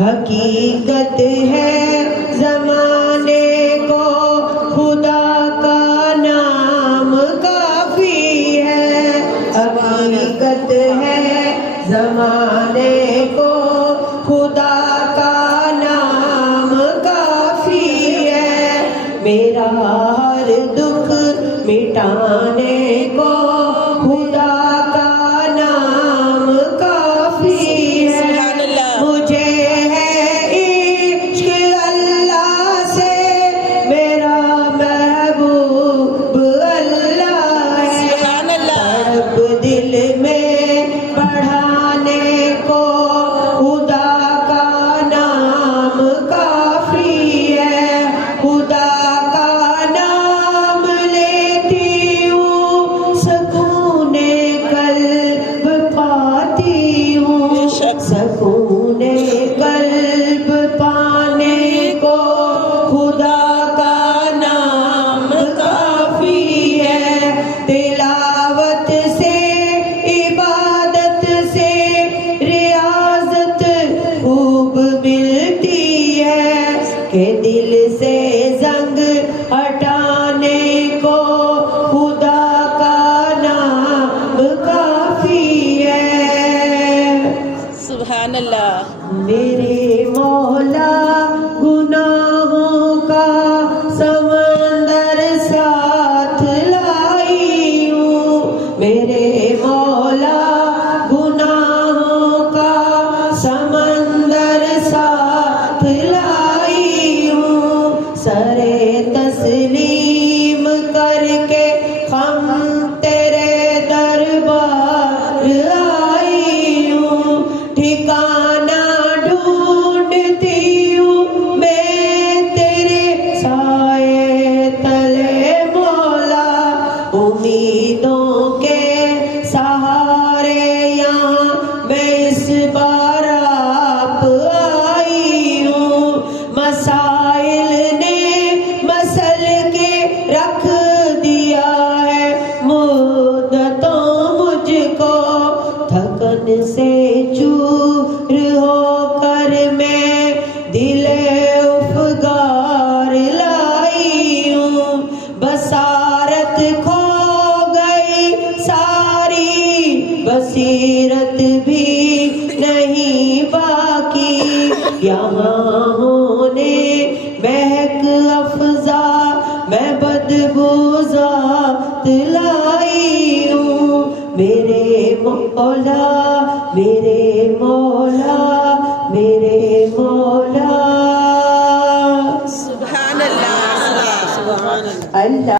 حقیقت ہے زمانے کو خدا کا نام کافی ہے، حقیقت ہے زمانے کو خدا کا نام کافی ہے، میرا ہر دکھ مٹانے کو خدا کا نام کافی ہے، مجھے ہے عشق اللہ سے میرا محبوب اللہ ہے، تڑپ دل میں بڑھانے کو خدا کا نام کافی ہے، خدا کا نام لیتی ہوں سکون قلب پاتی ہوں، سکون قلب پانے کو خدا کا نام کافی ہے، تلاوت سے عبادت سے ریاضت خوب ملتی ہے، کہ دل سے زنگ ہٹانے کو خدا کا نام کافی ہے۔ سبحان اللہ۔ میرے مولا گناہوں کا سمندر ساتھ لائی ہوں، میرے مولا گناہوں کا سمندر ساتھ لائی ہوں، سرے تسلیم کر کے ہم تیرے دربار آئی ہوں، ٹھکانہ ڈھونڈتی ہوں میں تیرے سائے تلے مولا، امیدوں کے سہارے یہاں میں اس بار آپ آئی ہوں، مسائل نے مسل کے رکھ دیا ہے مدتوں مجھ کو، تھکن سے چور ہو کر میں دل افگار لائی ہوں، بصارت کھو گئی ساری بصیرت بھی نہیں باقی، یہاں ہونے مہک افزا میں بدبو ذات لائی ہوں، میرے مولا میرے مولا میرے مولا، سبحان اللہ۔ اللہ